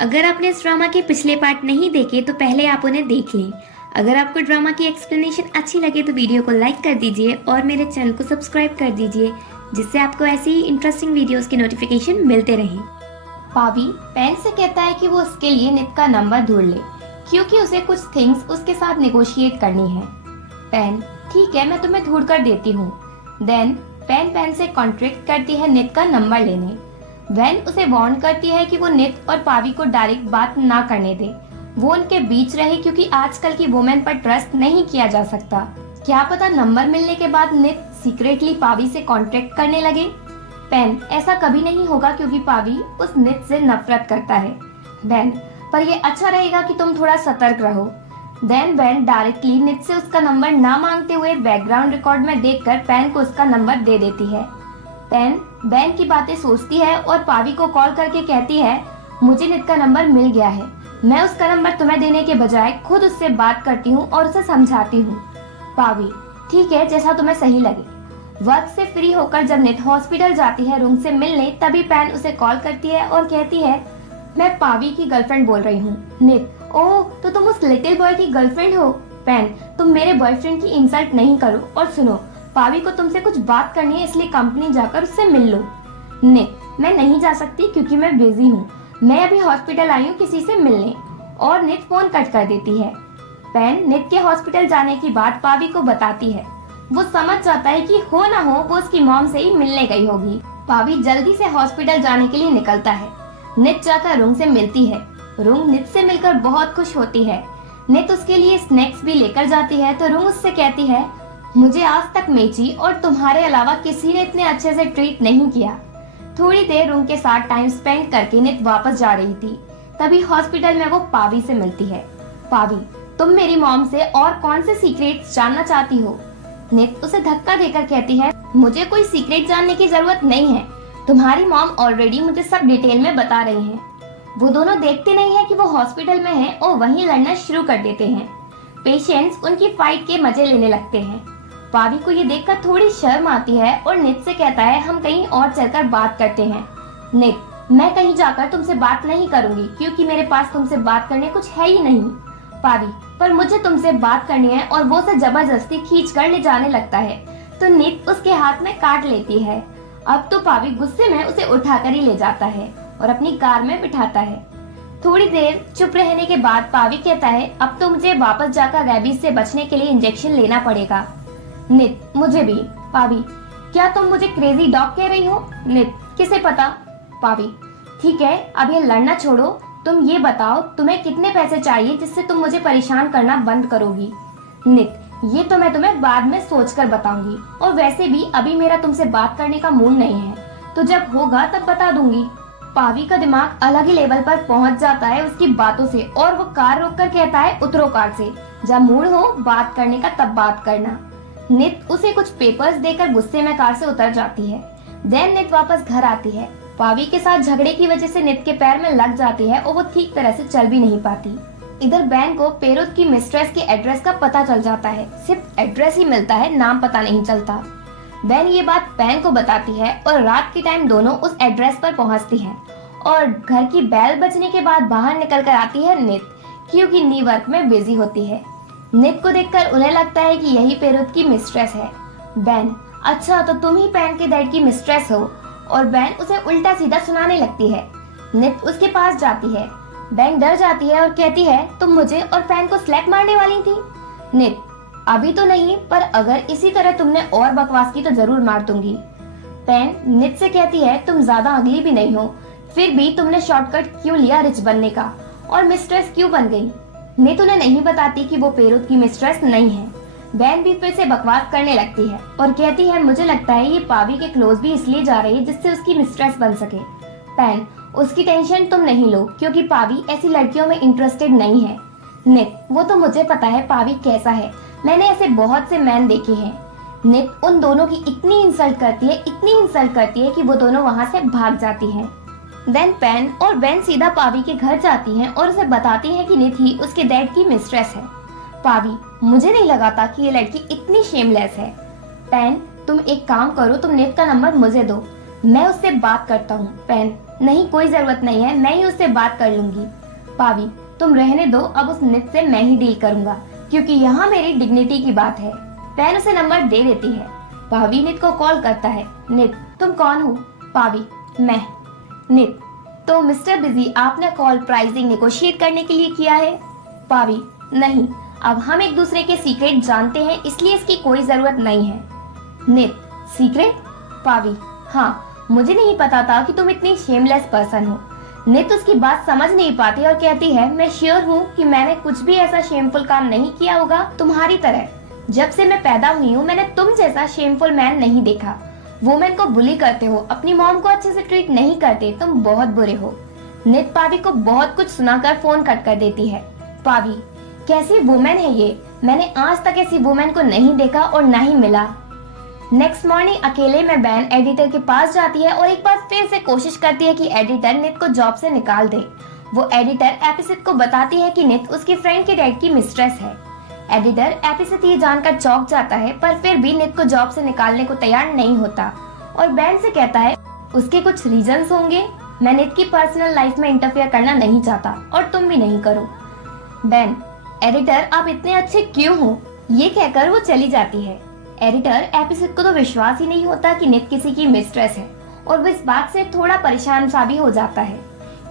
अगर आपने इस ड्रामा के पिछले पार्ट नहीं देखे तो पहले आप उन्हें देख लें। अगर आपको ड्रामा की एक्सप्लेनेशन अच्छी लगे तो वीडियो को लाइक कर दीजिए और मेरे चैनल को सब्सक्राइब कर दीजिए, जिससे आपको ऐसी ही इंटरेस्टिंग वीडियोस के नोटिफिकेशन मिलते रहें। पावी पेन से कहता है कि वो उसके लिए नित का नंबर ढूंढ ले, क्योंकि उसे कुछ थिंग्स उसके साथ नेगोशिएट करनी है। पेन ठीक है, मैं तुम्हें ढूंढ कर देती हूँ। देन पेन से कॉन्ट्रैक्ट करती है नित का नंबर लेने। वैन उसे वार्न करती है कि वो नित और पावी को डायरेक्ट बात ना करने दे, वो उनके बीच रहे, क्योंकि आजकल की वुमेन पर ट्रस्ट नहीं किया जा सकता। क्या पता नंबर मिलने के बाद नित सीक्रेटली पावी से कॉन्ट्रैक्ट करने लगे। पेन ऐसा कभी नहीं होगा, क्योंकि पावी उस नित से नफरत करता है। वैन पर ये अच्छा रहेगा कि तुम थोड़ा सतर्क रहो। देन वैन डायरेक्टली नित से उसका नंबर ना मांगते हुए बैकग्राउंड रिकॉर्ड में देखकर पेन को उसका नंबर दे देती है। पेन वैन की बातें सोचती है और पावी को कॉल करके कहती है, मुझे नित का नंबर मिल गया है, मैं उसका नंबर तुम्हें देने के बजाय खुद उससे बात करती हूँ और उसे समझाती हूँ। पावी ठीक है, जैसा तुम्हें सही लगे। वर्क से फ्री होकर जब नित हॉस्पिटल जाती है रूम से मिलने, तभी पेन उसे कॉल करती है और कहती है, मैं पावी की गर्लफ्रेंड बोल रही हूँ। नित ओह, तो तुम उस लिटिल बॉय की गर्लफ्रेंड हो। पेन तुम मेरे बॉयफ्रेंड की इंसल्ट नहीं करो, और सुनो, पावी को तुमसे कुछ बात करनी है, इसलिए कंपनी जाकर उससे मिल लो। नित मैं नहीं जा सकती क्योंकि मैं बिजी हूँ, मैं अभी हॉस्पिटल आई हूँ किसी से मिलने। और नित फोन कट कर देती है। पेन नित के हॉस्पिटल जाने की बात पावी को बताती है। वो समझ जाता है कि हो ना हो वो उसकी मॉम से ही मिलने गई होगी। पावी जल्दी से हॉस्पिटल जाने के लिए निकलता है। नित जाकर रूम से मिलती है। रूम नित से मिलकर बहुत खुश होती है। नित उसके लिए स्नैक्स भी लेकर जाती है, तो रूम उससे कहती है, मुझे आज तक मेची और तुम्हारे अलावा किसी ने इतने अच्छे से ट्रीट नहीं किया। थोड़ी देर रूम के साथ टाइम स्पेंड करके नित वापस जा रही थी, तभी हॉस्पिटल में वो पावी से मिलती है। पावी तुम मेरी मॉम से और कौन से सीक्रेट्स जानना चाहती हो। नित उसे धक्का देकर कहती है, मुझे कोई सीक्रेट जानने की जरूरत नहीं है, तुम्हारी मॉम ऑलरेडी मुझे सब डिटेल में बता रही है। वो दोनों देखते नहीं है कि वो हॉस्पिटल में है और वहीं लड़ना शुरू कर देते हैं। पेशेंट्स उनकी फाइट के मजे लेने लगते हैं। पावी को ये देखकर थोड़ी शर्म आती है और नित से कहता है, हम कहीं और चलकर बात करते हैं। नित मैं कहीं जाकर तुमसे बात नहीं करूंगी, क्योंकि मेरे पास तुमसे बात करने कुछ है ही नहीं। पावी पर मुझे तुमसे बात करनी है, और वो उसे जबरदस्ती खींच कर ले जाने लगता है, तो नित उसके हाथ में काट लेती है। अब तो पावी गुस्से में उसे उठाकर ही ले जाता है और अपनी कार में बिठाता है। थोड़ी देर चुप रहने के बाद पावी कहता है, अब तो मुझे वापस जाकर रेबीज से बचने के लिए इंजेक्शन लेना पड़ेगा। नित मुझे भी। पावी क्या तुम मुझे क्रेजी डॉग कह रही हो। नित किसे पता। पावी ठीक है, अब ये लड़ना छोड़ो, तुम ये बताओ तुम्हें कितने पैसे चाहिए जिससे तुम मुझे परेशान करना बंद करोगी। नित ये तो मैं तुम्हें बाद में सोचकर बताऊंगी, और वैसे भी अभी मेरा तुमसे बात करने का मूड नहीं है, तो जब होगा तब बता दूंगी। पावी का दिमाग अलग ही लेवल पर पहुंच जाता है उसकी बातों से, और वो कार रोककर कहता है, उतरो कार से, जब मूड हो बात करने का तब बात करना। नित उसे कुछ पेपर्स देकर गुस्से में कार से उतर जाती है। देन नित वापस घर आती है। पावी के साथ झगड़े की वजह से नित के पैर में लग जाती है और वो ठीक तरह से चल भी नहीं पाती। इधर बैन को पेरुत की मिस्ट्रेस के एड्रेस का पता चल जाता है। सिर्फ एड्रेस ही मिलता है, नाम पता नहीं चलता। बैन ये बात पैन को बताती है और रात के टाइम दोनों उस एड्रेस पर पहुंचती हैं, और घर की बेल बजने के बाद बाहर निकल कर आती है नित, क्योंकि नी वर्क में बिजी होती है। नित को देखकर उन्हें लगता है कि यही पेरुत की मिस्ट्रेस है। बैन अच्छा, तो तुम ही पैन के डैड की मिस्ट्रेस हो, और बैन उसे उल्टा सीधा सुनाने लगती है। नित उसके पास जाती है। बैन डर जाती है और कहती है, तुम मुझे और पैन को स्लैप मारने वाली थी। नित अभी तो नहीं, पर अगर इसी तरह तुमने और बकवास की तो जरूर मार दूंगी। पैन नित से कहती है, तुम ज्यादा अगली भी नहीं हो, फिर भी तुमने शॉर्टकट क्यों लिया रिच बनने का, और मिस्ट्रेस क्यों बन गई। नित उन्हें नहीं बताती कि वो पेरुत की मिस्ट्रेस नहीं है। बैन भी फिर से बकवास करने लगती है और कहती है, मुझे लगता है ये पावी के क्लोज भी इसलिए जा रही है जिससे उसकी मिस्ट्रेस बन सके। पैन उसकी टेंशन तुम नहीं लो, क्योंकि पावी ऐसी लड़कियों में इंटरेस्टेड नहीं है। नित वो तो मुझे पता है पावी कैसा है, मैंने ऐसे बहुत से मैन देखे हैं। नित उन दोनों की इतनी इंसल्ट करती है कि वो दोनों वहाँ से भाग जाती हैं। देन पेन और बैन सीधा पावी के घर जाती हैं और उसे बताती हैं कि नित ही उसके डैड की मिस्ट्रेस है। पावी मुझे नहीं लगा था कि ये लड़की इतनी शेमलेस है। पेन तुम एक काम करो, तुम नित का नंबर मुझे दो, मैं उससे बात करता हूँ। पेन नहीं, कोई जरूरत नहीं है, मैं ही उससे बात कर लूंगी। पावी, तुम रहने दो, अब उस नित से मैं ही डील करूंगा, क्योंकि यहाँ मेरी डिग्निटी की बात है। पैन उसे नंबर दे देती है। पावी नित को कॉल करता है। नित, तुम कौन हो? पावी, मैं। नित, तो मिस्टर बिजी, आपने कॉल प्राइसिंग नेगोशिएट करने के लिए किया है? पावी, नहीं, अब हम एक दूसरे के सीक्रेट जानते हैं, इसलिए इसकी कोई जरूरत नहीं है। नित, सीक्रेट? पावी, हाँ, मुझे नहीं पता था कि तुम इतनी शेमलेस पर्सन हो। नित उसकी बात समझ नहीं पाती और कहती है, मैं श्योर हूँ कि मैंने कुछ भी ऐसा शेमफुल काम नहीं किया होगा तुम्हारी तरह। जब से मैं पैदा हुई हूँ मैंने तुम जैसा शेमफुल मैन नहीं देखा। वुमेन को बुली करते हो, अपनी मॉम को अच्छे से ट्रीट नहीं करते, तुम बहुत बुरे हो। नित पावी को बहुत कुछ सुनाकर फोन कट कर देती है। पावी, कैसी वुमेन है ये? मैंने आज तक ऐसी वुमेन को नहीं देखा और ना ही मिला। नेक्स्ट मॉर्निंग अकेले में बैन एडिटर के पास जाती है और एक बार फिर से कोशिश करती है कि एडिटर नित को जॉब से निकाल दे। वो एडिटर एपिसिड को बताती है कि नित उसकी फ्रेंड के डैड की मिस्ट्रेस है। एडिटर एपिसिड ये जानकर चौंक जाता है, पर फिर भी नित को जॉब से निकालने को तैयार नहीं होता और बैन से कहता है उसके कुछ रीजंस होंगे। मैं नित की पर्सनल लाइफ में इंटरफेयर करना नहीं चाहता और तुम भी नहीं करो। बैन, एडिटर आप इतने अच्छे क्यों हो? ये कहकर वो चली जाती है। एडिटर एपिसिड को तो विश्वास ही नहीं होता कि नित किसी की मिस्ट्रेस है और वो इस बात से थोड़ा परेशान सा भी हो जाता है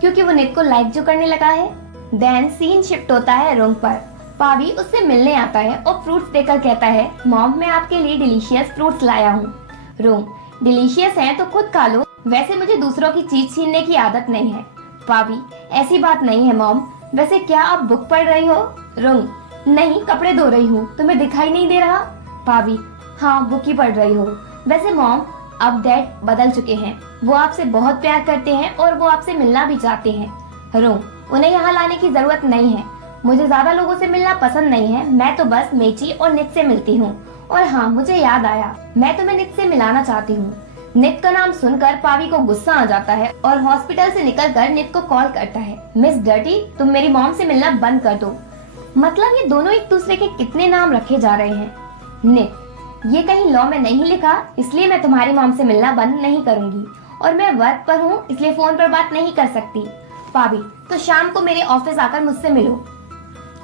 क्योंकि वो नित को लाइक जो करने लगा है। देन सीन शिफ्ट होता है रूम पर। पावी उससे मिलने आता है और फ्रूट्स देकर कहता है, मॉम मैं आपके लिए डिलीशियस फ्रूट्स लाया हूँ। रूम, डिलीशियस है तो खुद खा लो, वैसे मुझे दूसरों की चीज छीनने की आदत नहीं है। पावी, ऐसी बात नहीं है मॉम, वैसे क्या आप बुक पढ़ रही हो? रूम, नहीं, कपड़े धो रही हूँ, तुम्हें दिखाई नहीं दे रहा? पावी, हाँ, बुक ही पढ़ रही हो। वैसे मॉम, अब डैड बदल चुके हैं, वो आपसे बहुत प्यार करते हैं और वो आपसे मिलना भी चाहते हैं। रूम, उन्हें यहाँ लाने की जरूरत नहीं है, मुझे ज्यादा लोगों से मिलना पसंद नहीं है, मैं तो बस मेची और नित से मिलती हूँ। और हाँ, मुझे याद आया, मैं तुम्हें नित से मिलाना चाहती हूँ। नित का नाम सुनकर पावी को गुस्सा आ जाता है और हॉस्पिटल से निकलकर नित को कॉल करता है, मिस डर्टी, तुम मेरी मॉम से मिलना बंद कर दो। मतलब ये दोनों एक दूसरे के कितने नाम रखे जा रहे हैं। नित, ये कहीं लॉ में नहीं लिखा, इसलिए मैं तुम्हारी मॉम से मिलना बंद नहीं करूंगी और मैं वर्क पर हूँ इसलिए फोन पर बात नहीं कर सकती। पावी, तो शाम को मेरे ऑफिस आकर मुझसे मिलो।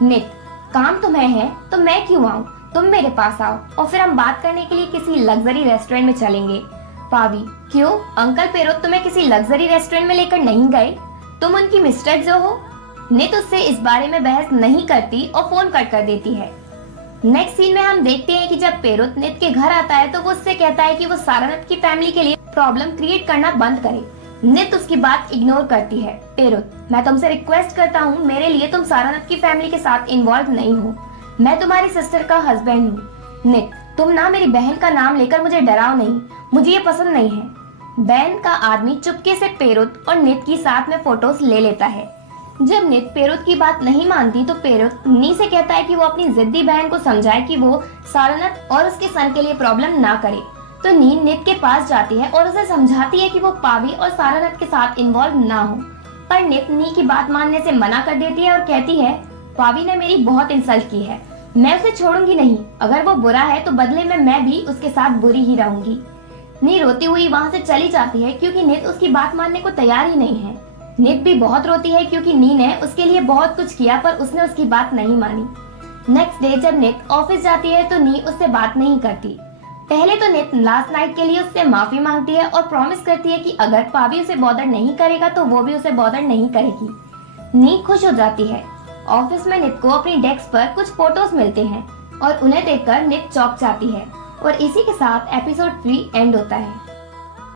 नित, काम तुम्हें है तो मैं क्यों आऊँ, तुम मेरे पास आओ और फिर हम बात करने के लिए किसी लग्जरी रेस्टोरेंट में चलेंगे। पावी, क्यों, अंकल पेरोत तुम्हें किसी लग्जरी रेस्टोरेंट में लेकर नहीं गए? तुम उनकी मिस्ट्रेस जो हो। नित उससे इस बारे में बहस नहीं करती और फोन कट कर देती है। नेक्स्ट सीन में हम देखते हैं कि जब पेरुत नित के घर आता है तो वो उससे कहता है कि वो सारानाथ की फैमिली के लिए प्रॉब्लम क्रिएट करना बंद करे। नित उसकी बात इग्नोर करती है। पेरुत, मैं तुमसे रिक्वेस्ट करता हूँ, मेरे लिए तुम सारानाथ की फैमिली के साथ इन्वॉल्व नहीं हो, मैं तुम्हारी सिस्टर का हस्बैंड हूँ। नित, तुम ना मेरी बहन का नाम लेकर मुझे डराओ नहीं, मुझे ये पसंद नहीं है। बहन का आदमी चुपके से पेरुत और नित की साथ में फोटोज ले लेता है। जब नित पेरुत की बात नहीं मानती तो पेरुत नी से कहता है कि वो अपनी जिद्दी बहन को समझाए कि वो सारानाथ और उसके सन के लिए प्रॉब्लम ना करे। तो नी नित के पास जाती है और उसे समझाती है कि वो पावी और सारानाथ के साथ इन्वॉल्व ना हो, पर नित नी की बात मानने से मना कर देती है और कहती है, पावी ने मेरी बहुत इंसल्ट की है, मैं उसे छोड़ूंगी नहीं, अगर वो बुरा है तो बदले में मैं भी उसके साथ बुरी ही रहूंगी। नी रोती हुई वहाँ से चली जाती है क्योंकि नित उसकी बात मानने को तैयार ही नहीं है। नित भी बहुत रोती है क्योंकि नी ने उसके लिए बहुत कुछ किया पर उसने उसकी बात नहीं मानी। नेक्स्ट डे जब नित ऑफिस जाती है तो नी उससे बात नहीं करती। पहले तो नित लास्ट नाइट के लिए उससे माफी मांगती है और प्रॉमिस करती है कि अगर पावी उसे बॉदर नहीं करेगा तो वो भी उसे बॉदर नहीं करेगी। नी खुश हो जाती है। ऑफिस में नित को अपनी डेस्क पर कुछ फोटोज मिलते हैं और उन्हें देखकर नित चौंक जाती है और इसी के साथ एपिसोड 3 एंड होता है।